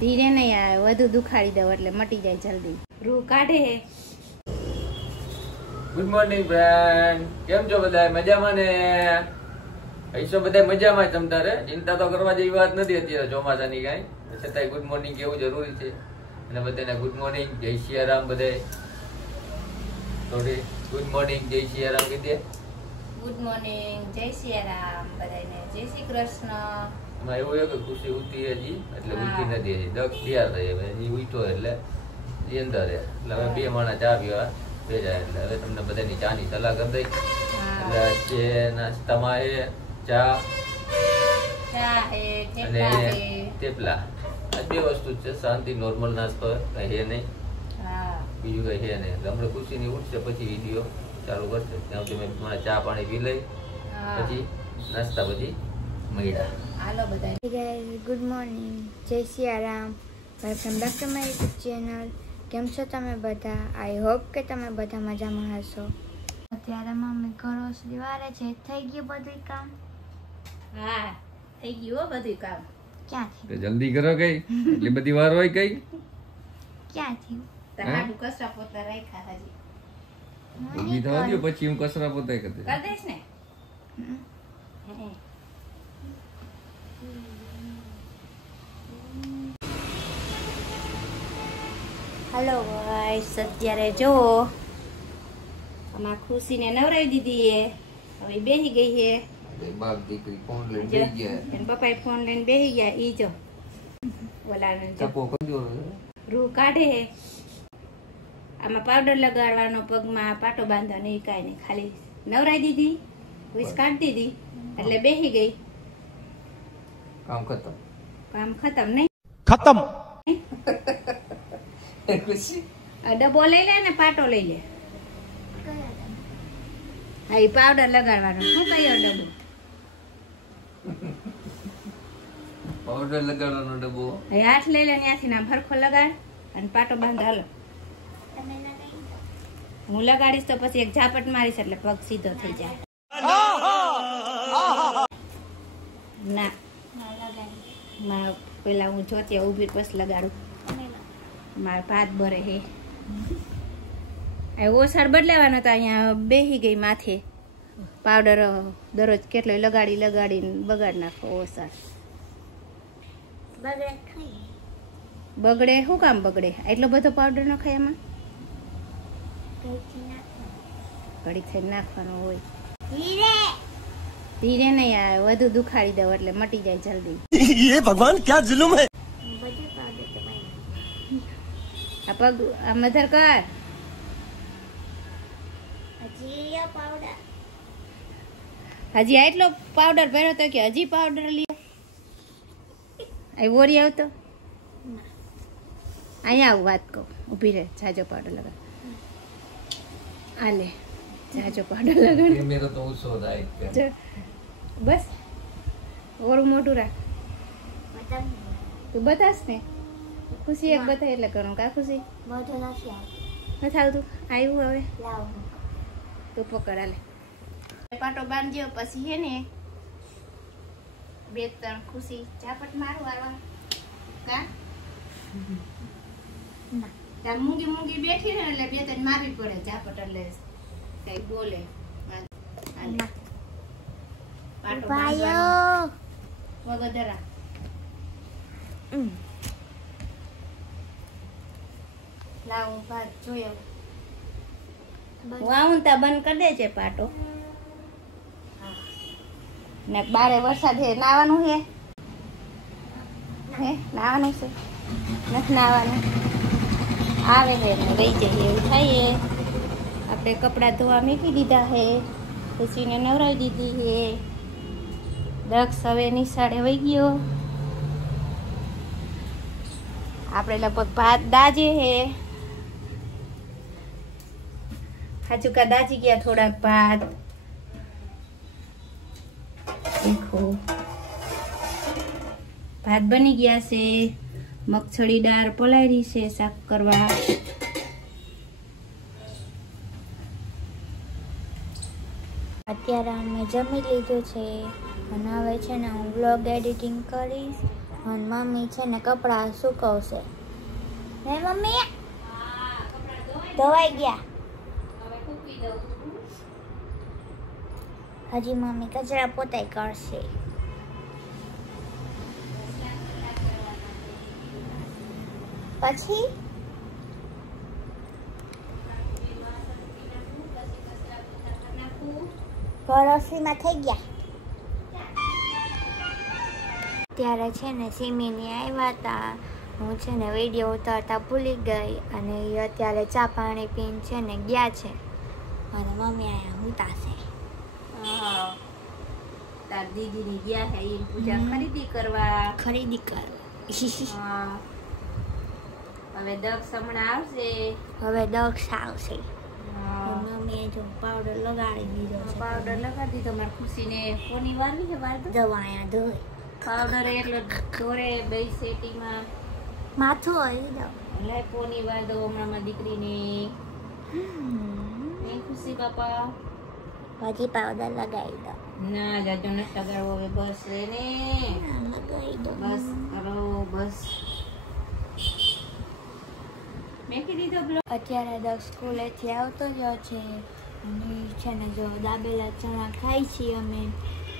ધીરે નહીં આવે, વધુ દુખાડી દઉં એટલે મટી જાય જલ્દી. રૂ કાઢે. ગુડ મોર્નિંગ ફ્રેન્ડ, કેમ છો બધા? મજામાં ને? હૈસો બધા મજામાં જ. તમતારે ચિંતા તો કરવા જેવી વાત નથી અત્યારે ચોમાસાની કાંઈ, છતાંય ગુડ મોર્નિંગ કેવું જરૂરી છે. અને બધાને ગુડ મોર્નિંગ, જય સિયારામ. બધાય થોડી ગુડ મોર્નિંગ, જય સિયારામ કહી દે. ગુડ મોર્નિંગ, જય સિયારામ બધાને, જય શ્રી કૃષ્ણ. એમાં એવું છે કે ખુશી ઉઠી હજી, એટલે ઉઠી નથી હજી, દક્ષ તૈયાર થઈ હજી ઉઠ્યો એટલે એ અંદર એટલે હવે બે માણસ ચા પીવા ભેજા. એટલે હવે તમને બધાની ચા ની સલાહ કરી દઈ. એટલે છે નાસ્તામાં એ ચા અને થેપલા, આ બે વસ્તુ છે. શાંતિ નોર્મલ નાસ્તો કઈ હે નહીં, બીજું કઈ હે નહીં. એટલે હમણાં ખુશી ની ઉઠશે પછી વિડીયો ચાલુ કરશે. ત્યાં સુધી મેં ચા પાણી પી લઈ, પછી નાસ્તા પછી મળ્યા. હાલો બધા. ગુડ મોર્નિંગ, જય Siyaram, welcome back to my YouTube channel. કેમ છો તમે બધા? આઈ હોપ કે તમે બધા મજામાં હશો. અત્યારે મમ્મી ઘરોસરી વારે છે. થઈ ગયું બધું કામ? હા, થઈ ગયું બધું કામ. ક્યાંથી? જલ્દી કરો કઈ, એટલે બધી વાર હોય કઈ. ક્યાંથી? તમારું કસરા પોતા રાખ્યા હજી. ઊભી થવા દો, પછી હું કસરા પોતા કરી દઈશ ને. હલો ગાઈસ, અત્યારે જો આમાં ખુશીને નવરાવી દીધી એ, હવે બેસી ગઈ છે. બાપ દીકરી ફોન લઈને બેસી ગયા. એન પપ્પાએ ફોન લઈને બેસી ગયા. ઈ જો ઓલાને ચપો કર્યો, રૂ કાઢે. આમાં પાવડર લગાડવાનો, પગમાં પાટો બાંધવાનો, એ કાંઈ નહીં, ખાલી નવરાવી દીધી, વિસ કાઢી દીધી એટલે બેસી ગઈ. કામ ખતમ. કામ ખતમ નહીં? ખતમ. ડબ્બો લઈ લે ને પાટો લઈ લે. હા, એ પાવડર લગાડવાનો. શું કયો ડબ્બો? પાવડર લગાડવાનો ડબ્બો. હાથ લઈ લે, ત્યાંથી ના ફરખો લગાડ અને પાટો બાંધ. હાલો, હું લગાડીશ તો પછી એક ઝાપટ મારીશ એટલે પગ સીધો થઈ જાય. ના, પેલા હું જોતી ઉભી પછી લગાડું. મારે ભાત ભરે હે. ઓસાર બદલાવાનો તો અહીંયા બેસી ગઈ માથે. પાવડર દરરોજ કેટલો લગાડીને બગાડ નાખો ઓસાર. બગડે શું કામ બગડે? એટલો બધો પાવડર નખાય એમાં? ઘડી થઈ નાખવાનો હોય. ધીરે નહીં આવે, વધુ દુખાડી દઉં એટલે મટી જાય જલ્દી. ये भगवान क्या जुल्म है. આ પગ આ મધર કર. હજી આટલો પાવડર પહેર્યો તો કે હજી પાવડર લ્યો. ઓરી આવતો અહીંયા આવું વાત કહું. ઊભી રહે, જાજો પાવડર લગાડ. આ લે, જાજો પાવડર લગાડ. કેમેરો તો ઊંચો થાય. બસ ઓરું મોટું રાખ. તું બતાસ ને. ખુશી એક બતાય એટલે કરું. કા ખુશી? નથી આવતું. આવ્યું હવે તું પકડ. હાલે પાટો બાંધ્યો પછી હે ને 2-3 ખુશી ઝાપટ મારું આવા. કા ત્યાં મૂંગી બેઠી ને એટલે 2-3 મારવી પડે ઝાપટ, એટલે કઈ બોલે. પાટો બાંધવાનો. વગદરા લાવું ભાત જોયો. વાવું તા બંધ કરી દે છે પાટો. ને બારે વરસાદ હે, નાવાનું હે? નાવાનું છે? નથી નાવાનું. આવે હે ને રહી જઈએ એવું થાય. આપણે કપડાં ધોવા મૂકી દીધા હે, ખુશીને નવરાવી દીધી હે. દક્ષ હવે નિશાળે વહી ગયો. આપણે લગભગ ભાત દાજે હે. હાચુકા દાજી ગયા થોડાક ભાત. દેખો ભાત બની ગયા છે. મગફળી દાળ પલાળી છે શાક કરવા. અત્યારે અમે જમી લીધું છે અને હવે છે ને હું વ્લોગ એડિટિંગ કરીશ અને મમ્મી છે ને કપડાં સુકવશે. હે મમ્મી ધોવાઈ ગયા. હજી મમ્મી કચરા પોતાય કરશે. પછી રસોઈમાં થઈ ગયા. ત્યારે છે ને સિમીની આવ્યા હતા. હું છે ને વિડીયો ઉતારતા ભૂલી ગઈ અને એ અત્યારે ચા પાણી પીને છે ને ગયા છે અને મમ્મી અહીંયા ઉતારશે. તાર દીદીની ગયા હે ઈ પૂજા ખરીદી કરવા. હવે દક્ષ હમણાં આવશે. હવે દક્ષ આવશે. મમ્મીએ જો પાવડર લગાડી દીધો છે. પાવડર લગાડી દીધો. મારી ખુશીને કોની વારવી છે વાર તો દવા અહીંયા ધોઈ પાવડર એટલે ધોરે બે સેટીમાં માથું આવી દો. એટલે પોની વાર દો હમણાં મારી દીકરીને. ખુશી બાપા પછી પાવડર લગાવી દો. ના જાજો નથી લગાડવો. હવે બસ રે ને લગાવી દો. બસ કરો બસ. મેકી દીધો બ્લોગ. અત્યારે દક્ષ સ્કૂલેથી આવતો જ છે અને છે ને જો દાબેલા ચણા ખાઈ છીએ અમે.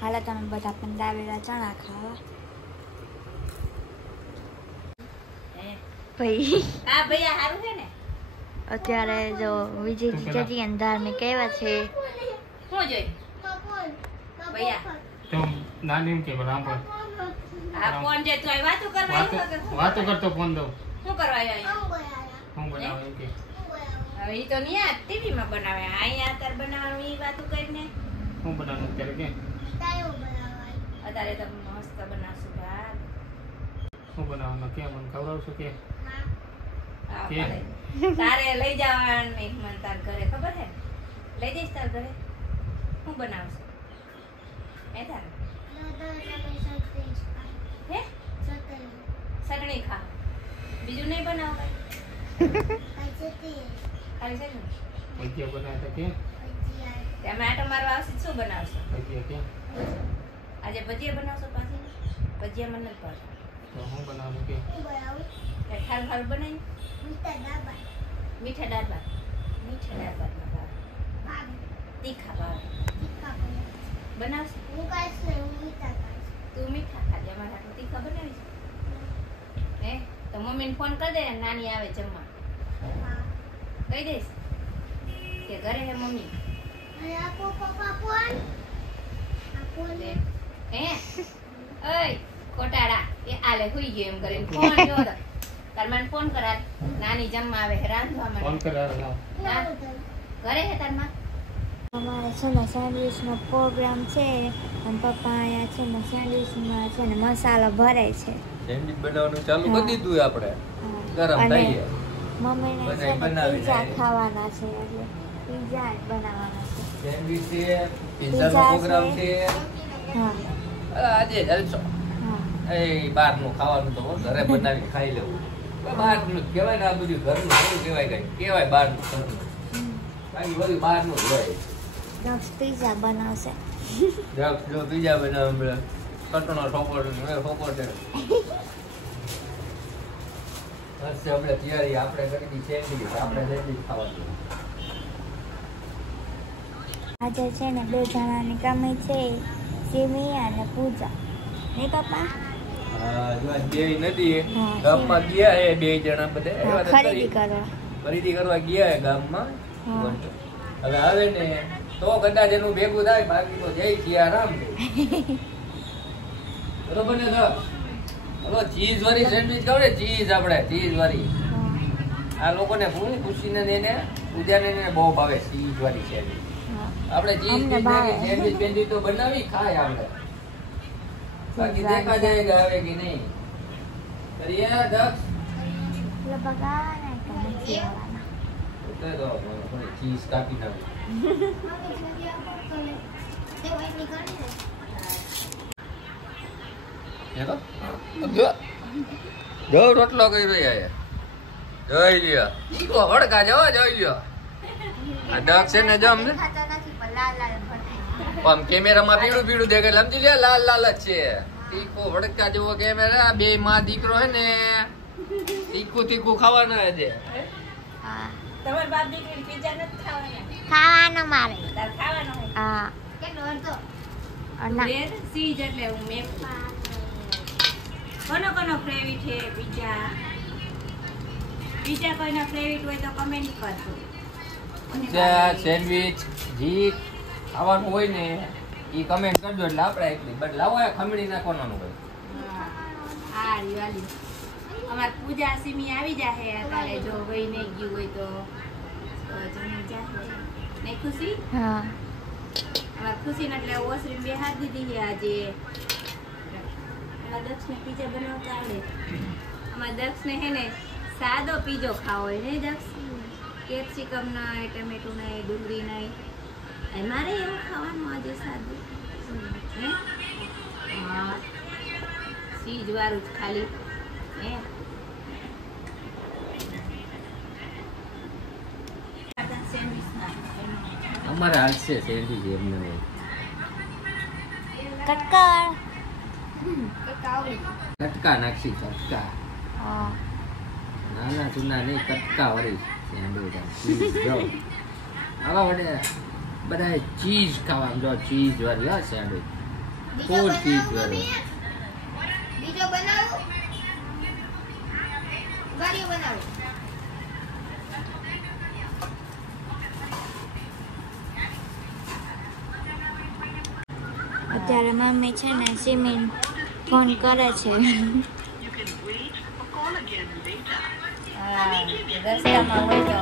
હાલો તમે બધા પણ દાબેલા ચણા ખાવા. ભાઈ હા ભૈયા સારું છે ને. અત્યારે જો વિજયજી જતી અને ધાર્મિક આવ્યા છે. શું જોઈ ભૈયા તો નાની કે રામ પર આ ફોન જે તો વાતો કરવા આવ્યો. વાતો કરતો ફોન દો શું કરવા આવ્યો? હું બનાવું એમ કે હવે ઈ તો ન્યા ટીવી માં બનાવે. અહીંયા અત્યારે બનાવવાનું ઈ વાતો કરીને હું બનાવું અત્યારે કે અત્યારે તમે મસ્ત બનાવશો ભાત. હું બનાવવાનું કે મને ખવડાવશો કે હા, કે? ભલે. તારે લઈ જવાનું મહેમાન તાર ઘરે ખબર હે? લઈ જઈશ તાર ઘરે. શું બનાવશો એ તારે હે સગણી ખા. બીજું નહીં બનાવ ખાલી સગણી. ભજીયા બનાવતા કે તમે આટો મારવા આવશે તો શું બનાવશો? ભજીયા કે આજે ભજીયા બનાવશો પાછી? ભજીયા મને નથી ભાવતા. તો હું બનાવવાનું કે ખારું ખારું બનાવી મીઠા દાળ ભાત. મીઠા દાળ ભાતમાં ભાવે. તીખા ભાવે. બનાવશે તું મીઠા ખાજે. અમારે આટલું તીખા બનાવી છે હે તો મમ્મીને ફોન કરી દે. નાની આવે જમવા કહી દઈશ કે ઘરે હે મમ્મી. હે ઓય કોટાડા એ આલે હુઈ ગયો એમ કરીને ફોન જોર. તાર મને ફોન કરા. નાની જમવા આવે હે રાંધવા ફોન માટે. કરાવો ઘરે હે તાર માં. અમારે છે ને સેન્ડવિચનો પ્રોગ્રામ છે અને પપ્પા અહીંયા છે ને સેન્ડવિચમાં છે ને મસાલો ભરે છે. સેન્ડવિચ બનાવવાનું ચાલુ કરી દીધું આપણે. હા. ગરમ અને થઈએ મમ્મીને છે ને બનાવી પીઝા નાખીએ. ખાવાના છે એટલે પીઝા જ બનાવવાના છે. સેન્ડવિચ છે, પિઝાનો પ્રોગ્રામ છે. હા આજે જલસો. હા એ બહારનું ખાવાનું તો ઘરે બનાવી ખાઈ લેવું. બહારનું જ કહેવાય ને. આ બધું ઘરનું થોડું કહેવાય કઈ. કહેવાય બહારનું ઘરનું. બાકી બધું બહારનું જ હોય. દક્ષ પીઝા બનાવશે. જો પીઝા બનાવે પેલા કટનો ઠોકર છે. બસ આપણે તૈયારી આપણે કરી દી સેન્ડવિચ. આપણે સેન્ડવિચ ખાવાનું. આજે છે ને 2 જણાની કમી છે, સિમી અને પૂજા. ને પપ્પા જો આજ બેય નથી. હા, ગામમાં ગયા હે 2 જણા બધા. હા, એવા તો ખરીદી કરવા. ખરીદી કરવા ગયા હે ગામમાં. હા. હવે આવે ને તો કદાચ એનું ભેગું થાય. બાકી તો જય સિયારામ. બરોબર ને સર? હલો ચીઝ વાળી સેન્ડવિચ ખાવ ને. ચીઝ આપણે ચીઝ વાળી. હા આ લોકોને હું ખુશીને એને પૂજાને એને બહુ ભાવે ચીઝ વાળી સેન્ડવિચ. હા આપણે ચીઝ અમને ભાવે. સેન્ડવિચ બેન્ડવિચ તો બનાવી ખાય આપણે. બાકી દેખા જાયગા આવે કે નહીં. કરીએ દક્ષ. લગભગ આવવાના કે નથી આવવાના? એટલે તો થોડી ચીઝ કાપી નાખી. હેલો જો રોટલો કર્યો યાર. જોઈ લ્યો. ઈકો વડકા જવા જોઈ લ્યો. આ ડક છે ને જમ ને ખાતા નથી પણ લાલ લાલ ભરતા. આમ કેમેરામાં પીળું પીળું દેખાય. સમજી લે લાલ લાલ જ છે. તીખો વડકા જેવો કેમેરા બે માં દીકરો હે ને તીખું તીખું ખાવાના છે. હા તમાર બાપ દીકરી પિઝા નથી ખાવાના. ખાવાનો મારે તાર ખાવાનો હોય. હા કેટલો અડધો ના બ્રેડ સીજ એટલે હું મેં કોનો કોનો ફેવરિટ છે પિઝા? પિઝા કોઈનો ફેવરિટ હોય તો કમેન્ટ કરજો. પિઝા સેન્ડવિચ જી ખાવાનું હોય ને ઈ કમેન્ટ કરજો એટલે આપણે એકલી બટ લાવો આ ખમણી નાખવાનું હોય. હા રીવાલી અમાર પૂજા સિમી આવી જાહે અત્યારે જો વઈ નહીં ગયું હોય તો જમી જાહે ને ખુશી. હા અમાર ખુશીને એટલે ઓસરી બે હાથ દીધી છે આજે. અમાર દક્ષને પીઝા બનાવતા આવડે. અમાર દક્ષને હે ને સાદો પીઝો ખાવો હોય ને દક્ષ, કેપ્સિકમ નહીં, ટમેટું નહીં, ડુંગળી નહીં. મારે એવું ખાવાનું આજે સાદું હે. હા ચીજ વાળું જ ખાલી હે. અમારે હાલશે સેન્ડવિચ એમને નહીં. કટકા કટકા નાખી કટકા હા નાના ચૂના નહીં કટકા વળી સેન્ડવિચ જો આવા વડે બધા ચીઝ ખાવાનું જો ચીઝ વાળી હા સેન્ડવિચ ફૂલ ચીઝ વાળી. બીજો બનાવું ગાડીઓ બનાવું. અત્યારે મમ્મી છે ને સિમીન ફોન કરે છે. હા રસ્તામાં હોય તો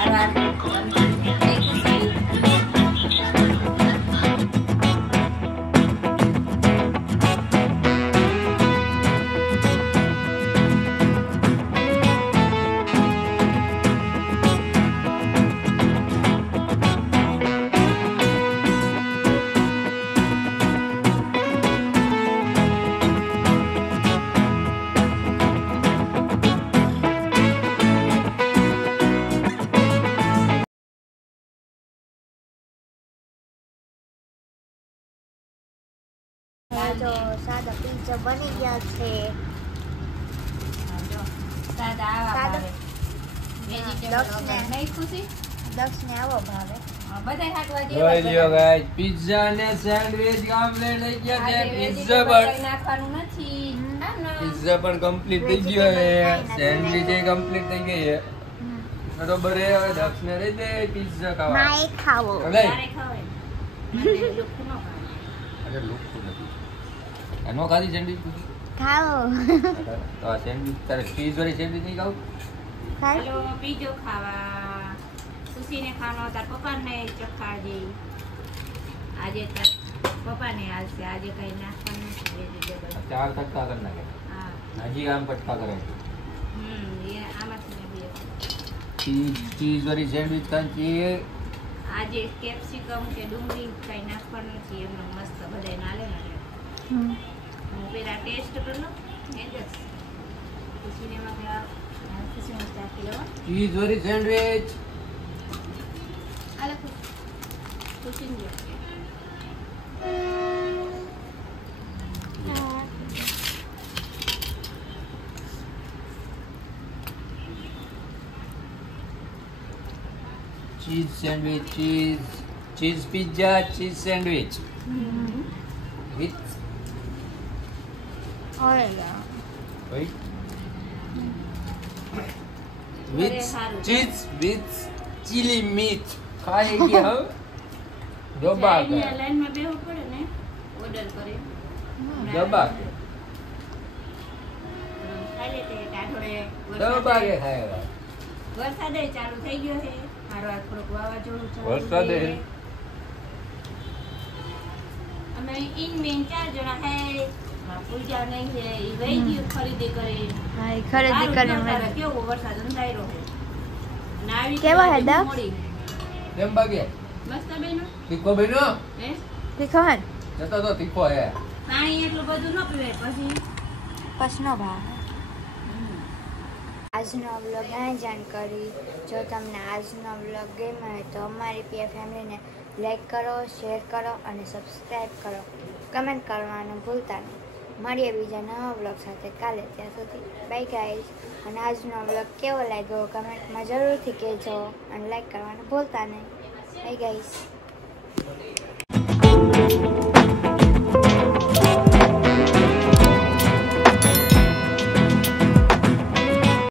આરામ તો સાદા પીઝા બની ગયા છે. સાદા આવા સાદા. ભાવે. વેજીટેબલ દક્ષને. વગર નહીં ખુશી? દક્ષને આવો ભાવે. બધાય હાટવા જોઈ લ્યો જેવા ગાઈસ પિઝા ને સેન્ડવિચ ગામલે લઈ ગયા છે. આજે પિઝા vegetable પણ કંઈ નાખવાનું નથી. ના, ના. પિઝા પણ કમ્પ્લીટ થઈ ગયો છે. સેન્ડવિચ એ કમ્પ્લીટ થઈ ગઈ છે. બરોબર છે હવે દક્ષ ને રહી દે પિઝા ખાવા. માએ ખાવો. લઈ. તારે ખવાય. મને લુખ્ખું ન ખાવાય. અરે લુખ્ખું નથી. એનો ખાધી સેન્ડવિચ ખાવો. તો આ સેન્ડવિચ તારે ચીઝ વાળી સેન્ડવિચ નહીં ખાવું? હાલો પીજો ખાવા. ખુશીને ખાવાનો તાર પપ્પાને ચખાડજે. આજે તાર પપ્પાને હાલશે. આજે કઈ નાખવાનું નથી વેજીટેબલ. ચાર કટકા કરી નાખે. હા હજી આમ કટકા કરે. એ આમાંથી બે. ચીઝ વાળી સેન્ડવિચ ખાંચી. આજે કેપ્સિકમ કે ડુંગળી કઈ નાખવાનું નથી. એમનો મસ્ત બધાય નાલે ને હમ. હું પેલા ટેસ્ટ કરી લઉં એ જ ખુશીને એમાં ખુશી મસ્ત આપી લો. ચીઝ વાળી સેન્ડવિચ. હાલો ખુશીને જો. Cheese sandwich cheese pizza cheese sandwich with with cheese with chilli meet ખાઈ ગયા હવે દબા કે લાઈનમાં બેહવું પડે ને ઓર્ડર કરે દબા કે ખાઈ લેતે ટાઢોળે દબા કે ખાય વરસાદ ચાલુ થઈ ગયો છે. મારો આ થોડુંક વાવાઝોડું ચાલુ વરસાદ છે. હે. અમે ઇન મેન 4 જણા હે. પૂજા નહીં છે ઈ વઈ ગયું ખરીદી કરી. હા એ ખરીદી કરીને કેવો વરસાદ અંધાર્યો છે. અને આવી કેવા હે તો દક્ષ? મોડી. કેમ બાગે મસ્ત બેનો તીખો બન્યો હે તીખો હે ને? જતો તો તીખો હે પાણી એટલું બધું ન પીવે પછી પછનો ભાવ. આજનો વ્લોગ અહીં જાણ કરી. જો તમને આજનો વ્લોગ ગમ્યો હોય તો અમારી પીએ ફેમિલીને લાઈક કરો, શેર કરો અને સબસ્ક્રાઈબ કરો. કમેન્ટ કરવાનું ભૂલતા નહીં. મળીએ બીજા નવા વ્લોગ સાથે કાલે. ત્યાં સુધી બાય ગાઈઝ. અને આજનો વ્લોગ કેવો લાગ્યો કમેન્ટમાં જરૂરથી કહેજો અને લાઈક કરવાનું ભૂલતા નહીં. By guys.